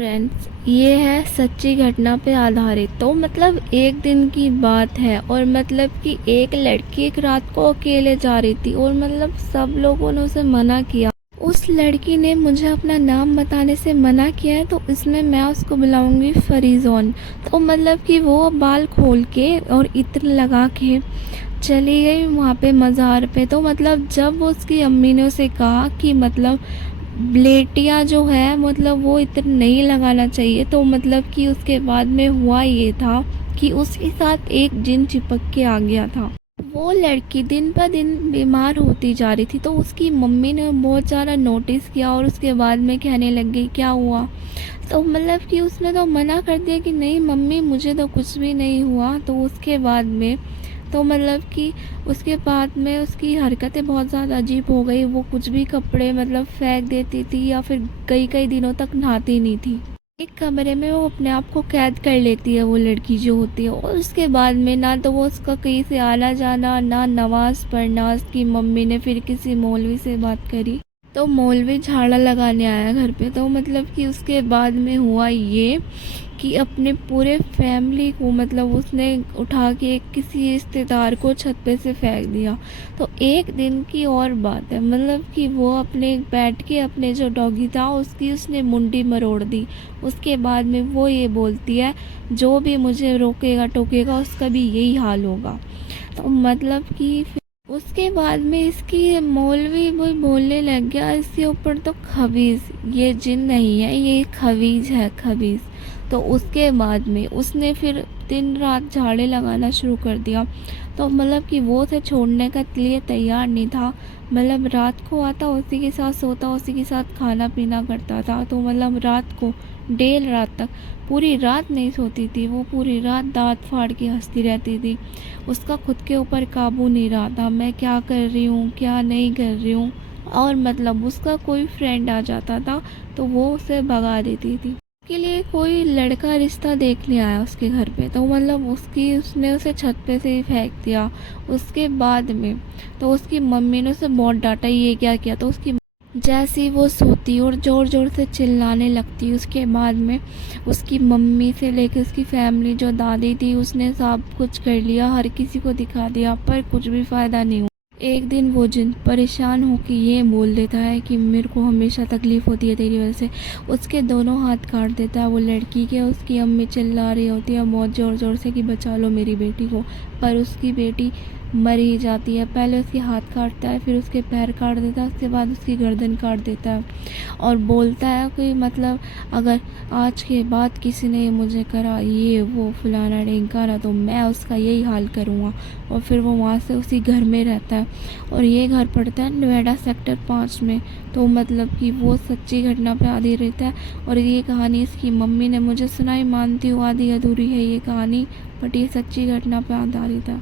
Friends, ये है सच्ची घटना पे आधारित। तो मतलब एक दिन की बात है और मतलब कि एक लड़की एक रात को अकेले जा रही थी और मतलब सब लोगों ने उसे मना किया। उस लड़की ने मुझे अपना नाम बताने से मना किया है, तो इसमें मैं उसको बुलाऊंगी फरीजोन। तो मतलब कि वो बाल खोल के और इत्र लगा के चली गई वहाँ पे मज़ार पे। तो मतलब जब वो उसकी अम्मी ने उसे कहा कि मतलब ब्लेटियाँ जो है मतलब वो इतना नहीं लगाना चाहिए, तो मतलब कि उसके बाद में हुआ ये था कि उसके साथ एक जिन चिपक के आ गया था। वो लड़की दिन पर दिन बीमार होती जा रही थी, तो उसकी मम्मी ने बहुत ज़्यादा नोटिस किया और उसके बाद में कहने लग गई क्या हुआ। तो मतलब कि उसने तो मना कर दिया कि नहीं मम्मी मुझे तो कुछ भी नहीं हुआ। तो उसके बाद में तो मतलब कि उसके बाद में उसकी हरकतें बहुत ज़्यादा अजीब हो गई। वो कुछ भी कपड़े मतलब फेंक देती थी या फिर कई कई दिनों तक नहाती नहीं थी। एक कमरे में वो अपने आप को कैद कर लेती है वो लड़की जो होती है। और उसके बाद में ना तो वो उसका कहीं से आना जाना, ना नमाज़ पढ़ना। उसकी मम्मी ने फिर किसी मौलवी से बात करी, तो मौलवी झाड़ा लगाने आया घर पे। तो मतलब कि उसके बाद में हुआ ये कि अपने पूरे फैमिली को मतलब उसने उठा के किसी रिश्तेदार को छत पे से फेंक दिया। तो एक दिन की और बात है, मतलब कि वो अपने बैठ के अपने जो डॉगी था उसकी उसने मुंडी मरोड़ दी। उसके बाद में वो ये बोलती है जो भी मुझे रोकेगा टोकेगा उसका भी यही हाल होगा। तो मतलब कि उसके बाद में इसकी मौलवी वो बोलने लग गया इसके ऊपर तो खबीज, ये जिन नहीं है ये खबीज है, खबीज। तो उसके बाद में उसने फिर दिन रात झाड़े लगाना शुरू कर दिया। तो मतलब कि वो उसे छोड़ने के लिए तैयार नहीं था। मतलब रात को आता उसी के साथ सोता, उसी के साथ खाना पीना करता था। तो मतलब रात को देर रात तक पूरी रात नहीं सोती थी वो, पूरी रात दांत फाड़ के हंसती रहती थी। उसका खुद के ऊपर काबू नहीं रहा था, मैं क्या कर रही हूँ क्या नहीं कर रही हूँ। और मतलब उसका कोई फ्रेंड आ जाता था तो वो उसे भगा देती थी। उसके लिए कोई लड़का रिश्ता देखने आया उसके घर पे, तो मतलब उसने उसे छत पे से ही फेंक दिया। उसके बाद में तो उसकी मम्मी ने उसे बहुत डांटा ये क्या किया। तो उसकी जैसे ही वो सोती और ज़ोर ज़ोर से चिल्लाने लगती, उसके बाद में उसकी मम्मी से लेकर उसकी फैमिली जो दादी थी उसने सब कुछ कर लिया, हर किसी को दिखा दिया, पर कुछ भी फ़ायदा नहीं हुआ। एक दिन वो जिन परेशान होकर ये बोल देता है कि मेरे को हमेशा तकलीफ़ होती है तेरी वजह से। उसके दोनों हाथ काट देता है वो लड़की के। उसकी अम्मी चिल्ला रही होती है बहुत ज़ोर ज़ोर से कि बचा लो मेरी बेटी को, पर उसकी बेटी मर ही जाती है। पहले उसके हाथ काटता है, फिर उसके पैर काट देता है, उसके बाद उसकी गर्दन काट देता है और बोलता है कि मतलब अगर आज के बाद किसी ने मुझे करा ये वो फलाना ढिमकाना तो मैं उसका यही हाल करूँगा। और फिर वो वहाँ से उसी घर में रहता है और ये घर पड़ता है नोएडा सेक्टर 5 में। तो मतलब कि वो सच्ची घटना पे आधारित है और ये कहानी इसकी मम्मी ने मुझे सुनाई, मानती हूँ आधी अधूरी है ये कहानी, बट ये सच्ची घटना पे आधारित है।